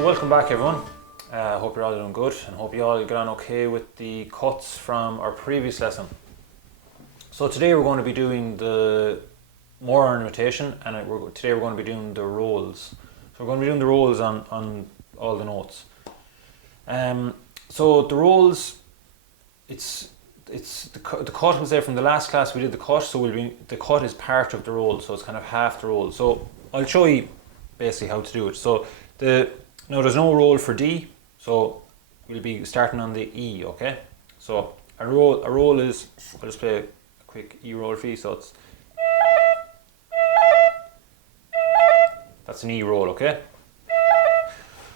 So welcome back everyone. Hope you're all doing good and hope you all get on okay with the cuts from our previous lesson. So today we're going to be doing the more ornamentation and today we're going to be doing the rolls. So we're going to be doing the rolls on all the notes. So the rolls, it's the cut was there from the last class. We did the cut, so the cut is part of the roll, so it's kind of half the roll. So I'll show you basically how to do it. So now there's no roll for D, so we'll be starting on the E, okay? So a roll is, I'll just play a quick E roll for you, so that's an E roll, okay?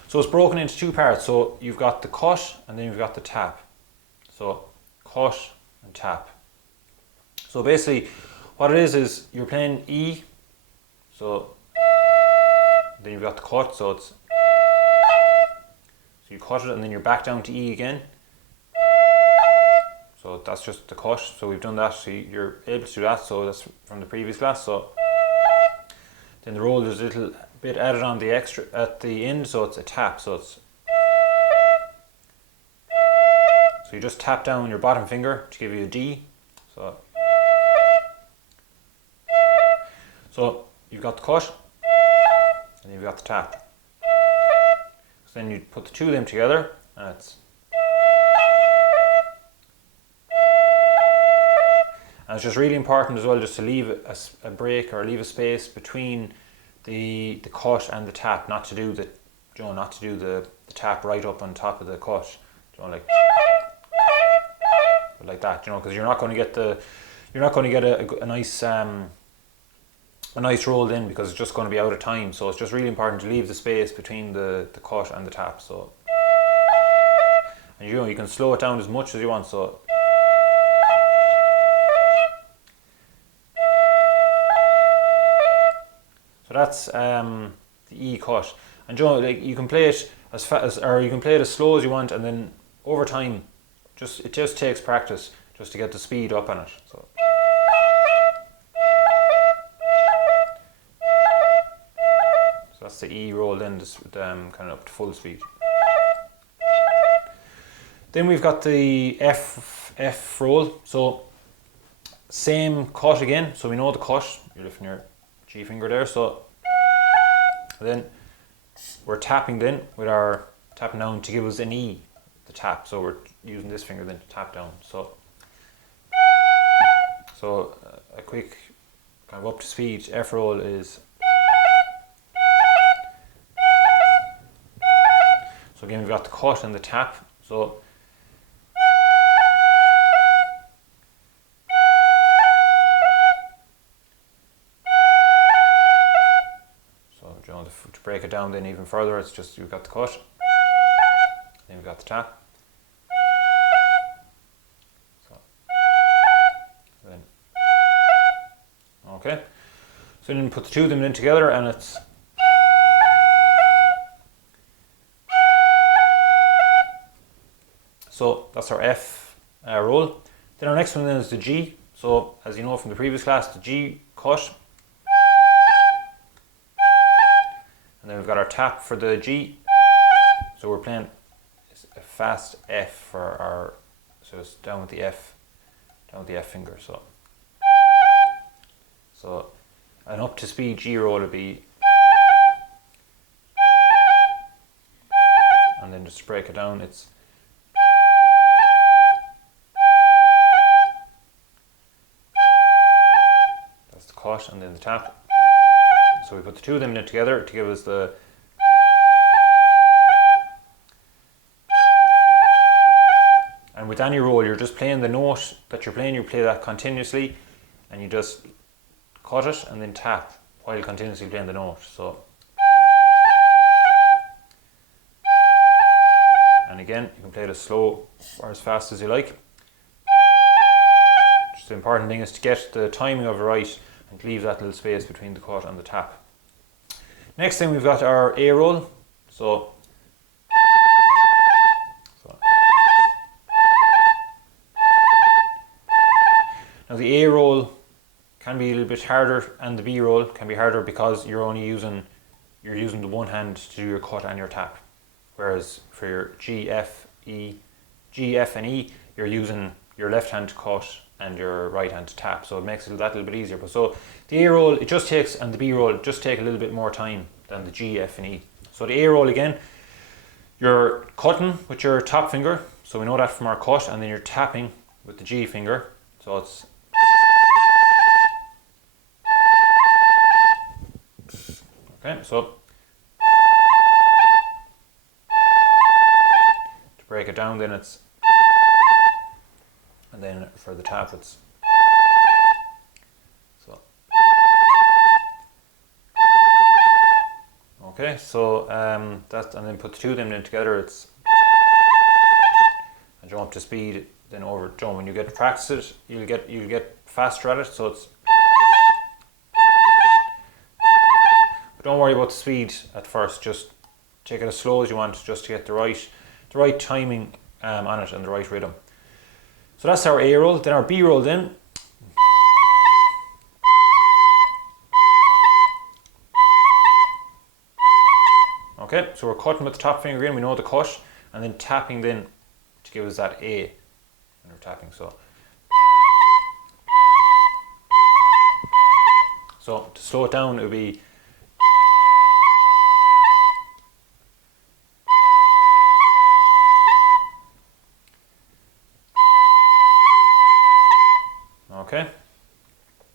So it's broken into two parts, so you've got the cut and then you've got the tap. So cut and tap. So basically what it is you're playing E, so then you've got the cut, so you cut it and then you're back down to E again. So that's just the cut. So we've done that, so you're able to do that. So that's from the previous class. So then the roll, there's a little bit added on the extra at the end, so it's a tap. So you just tap down your bottom finger to give you a D. So you've got the cut and you've got the tap. So then you put the two of them together and it's just really important as well just to leave a break or leave a space between the cut and the tap, not to do the tap right up on top of the cut, like that, because you're not going to get a nice roll in, because it's just going to be out of time. So it's just really important to leave the space between the cut and the tap. So, and you can slow it down as much as you want. So that's the E cut, and you can play it as fast or you can play it as slow as you want, and then over time, it just takes practice just to get the speed up on it. So that's the E roll then, just kind of up to full speed. Then we've got the F roll. So same cut again. So we know the cut. You're lifting your G finger there. So then we're tapping then with our tapping down to give us an E, the tap. So we're using this finger then to tap down. So a quick kind of up to speed F roll is. So again, we've got the cut and the tap. So to break it down then even further, it's just you've got the cut, then we've got the tap. So then, okay. So then put the two of them in together, and it's. So that's our F roll. Then our next one then is the G. So as you know from the previous class, the G cut. And then we've got our tap for the G. So we're playing a fast F for our, so it's down with the F finger. So an up to speed G roll would be, and then just to break it down, it's. Cut and then the tap. So we put the two of them in together to give us the. And with any roll, you're just playing the note that you're playing. You play that continuously, and you just cut it and then tap while continuously playing the note. So, and again, you can play it as slow or as fast as you like. Just the important thing is to get the timing of it right. And leave that little space between the cut and the tap. Next thing, we've got our A roll. So now the A roll can be a little bit harder, and the B roll can be harder because you're using the one hand to do your cut and your tap. whereas for your G, F, and E, you're using your left hand to cut and your right hand to tap, so it makes it that little bit easier. But so the A roll, it just takes, and the B roll just take a little bit more time than the G, F, and E. So the A roll again, you're cutting with your top finger, so we know that from our cut, and then you're tapping with the G finger. So it's okay. So to break it down, then it's, and then for the tap it's so. Okay, so that, and then put the two of them in together. It's, and jump up to speed. Then over jump. When you get to practice it, you'll get faster at it. So it's. But don't worry about the speed at first. Just take it as slow as you want, just to get the right timing on it and the right rhythm. So that's our A roll. Then our B roll. Then. Okay, so we're cutting with the top finger in, we know the cut, and then tapping then to give us that A. And we're tapping, so. So to slow it down, it would be. Okay,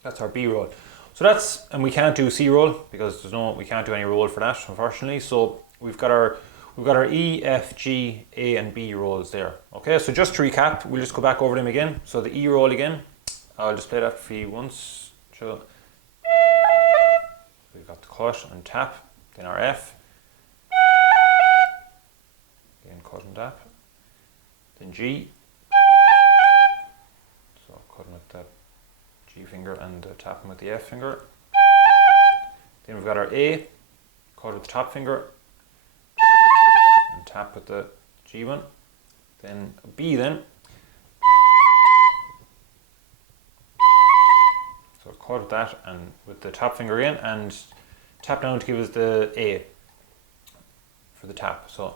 that's our B roll. So that's, and we can't do C roll because we can't do any roll for that, unfortunately. So we've got our E, F, G, A, and B rolls there. Okay, so just to recap, we'll just go back over them again. So the E roll again, I'll just play that for you once. So we've got the cut and tap, then our F, again cut and tap, then G, so cutting with the G finger and tapping with the F finger. Then we've got our A, cut with the top finger, and tap with the G one. Then B then. So cut with that and with the top finger again, and tap down to give us the A for the tap. So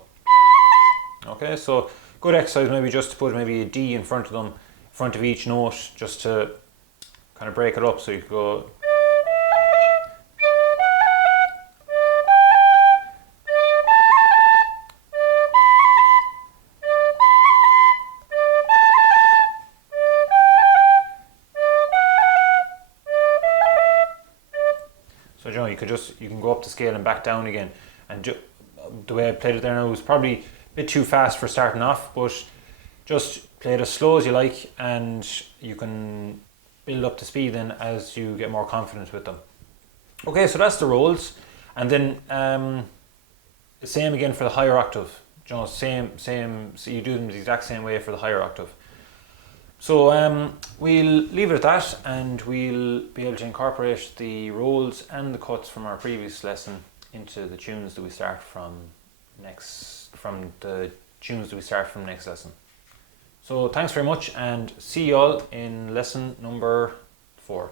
okay, so good exercise maybe just to put maybe a D in front of them, in front of each note, just to kind of break it up. So you could go. So you can go up the scale and back down again. And the way I played it there now was probably a bit too fast for starting off, but just play it as slow as you like, and you can build up the speed then as you get more confidence with them. Okay, so that's the rolls, and then the same again for the higher octave. You know, same. So you do them the exact same way for the higher octave. So we'll leave it at that, and we'll be able to incorporate the rolls and the cuts from our previous lesson into the tunes that we start from next lesson. So thanks very much, and see you all in lesson number 4.